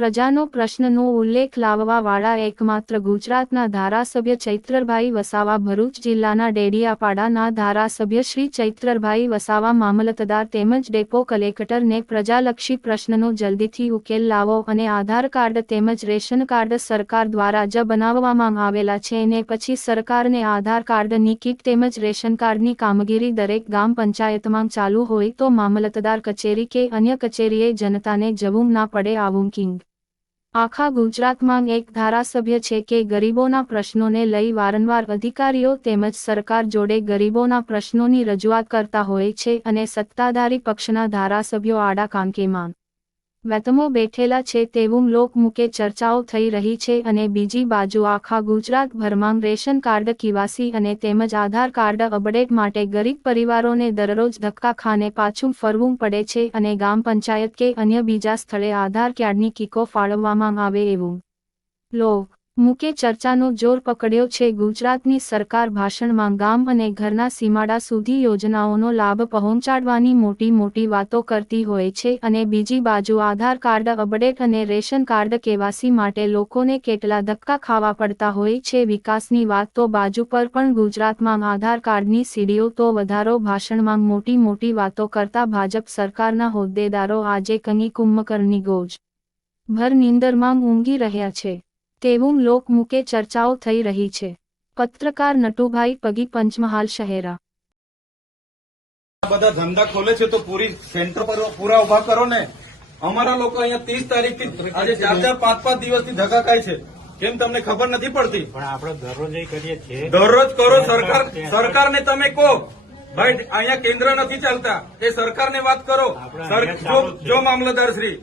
પ્રજાનો પ્રશ્નનો ઉલ્લેખ લાવવાવાળા એકમાત્ર ગુજરાતના ધારાસભ્ય ચૈત્રભાઈ વસાવા ભરૂચ જિલ્લાના ડેડિયાપાડાના ધારાસભ્ય શ્રી ચૈત્રભાઈ વસાવા મામલતદાર તેમજ ડેપો કલેક્ટરને પ્રજાલક્ષી પ્રશ્નનો જલ્દીથી ઉકેલ લાવો અને આધાર કાર્ડ તેમજ રેશન કાર્ડ સરકાર દ્વારા જ બનાવવામાં આવેલા છે ને પછી સરકારને આધાર કાર્ડની કીટ તેમજ રેશન કાર્ડની કામગીરી દરેક ગામ પંચાયતમાં ચાલુ હોય તો મામલતદાર કચેરી કે અન્ય કચેરીએ જનતાને જવું ના પડે આવું કિંગ. આખા ગુજરાતમાં એક ધારાસભ્ય છે કે ગરીબોના પ્રશ્નોને લઈ વારંવાર અધિકારીઓ તેમજ સરકાર જોડે ગરીબોના પ્રશ્નોની રજૂઆત કરતા હોય છે અને સત્તાધારી પક્ષના ધારાસભ્યો આડા કાંકેમાં. વેતમો બેઠેલા છે તેવું લોકમુકે ચર્ચાઓ થઈ રહી છે અને બીજી બાજુ આખા ગુજરાતભરમાં રેશન કાર્ડ કિવાસી અને તેમજ આધાર કાર્ડ અપડેટ માટે ગરીબ પરિવારોને દરરોજ ધક્કા ખાને પાછું ફરવું પડે છે અને ગામ પંચાયત કે અન્ય બીજા સ્થળે આધાર કાર્ડની કિકો ફાળવવામાં આવે એવું. લોક મુકે ચર્ચાનો જોર પકડ્યો છે. ગુજરાતની સરકાર ભાષણમાં ગામ અને ઘરના સીમાડા સુધી યોજનાઓનો લાભ પહોંચાડવાની મોટી મોટી વાતો કરતી હોય છે અને બીજી બાજુ આધાર કાર્ડ અપડેટ અને રેશન કાર્ડ કેવાસી માટે લોકોને કેટલા ધક્કા ખાવા પડતા હોય છે વિકાસની વાત તો બાજુ પર પણ ગુજરાતમાં આધાર કાર્ડની સીડીઓ તો વધારો ભાષણમાં મોટી મોટી વાતો કરતા ભાજપ સરકારના હોદ્દેદારો આજે કંઈ કુંભકર્ણની ગોજ ભર નિંદરમાં ઊંઘી રહ્યા છે. તેવું લોકમુકે ચર્ચાઓ થઈ રહી છે. પત્રકાર નટુભાઈ પગી પંચમહાલ શહેરા. બધા ધંધા ખોલે છે તો પૂરી સેન્ટર પર પૂરા ઊભા કરો ને. અમારા લોકો અહીંયા ત્રીસ તારીખથી આજે ચાર ચાર પાંચ પાંચ દિવસથી ધક્કા ખાય છે. કેમ તમને ખબર નથી પડતી? પણ આપણે દરરોજ કરીએ છીએ. દરરોજ કરો સરકાર સરકારને તમે કહો. ભાઈ અહીંયા કેન્દ્ર નથી ચાલતા. એ સરકારને વાત કરો. જો- જો મામલતદાર શ્રી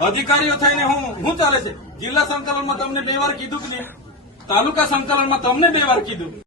અધિકારીઓ થઈને હું શું ચાલે છે? જિલ્લા સંકલનમાં તમને બે વાર કીધું કે તાલુકા સંકલનમાં તમને બે વાર કીધું?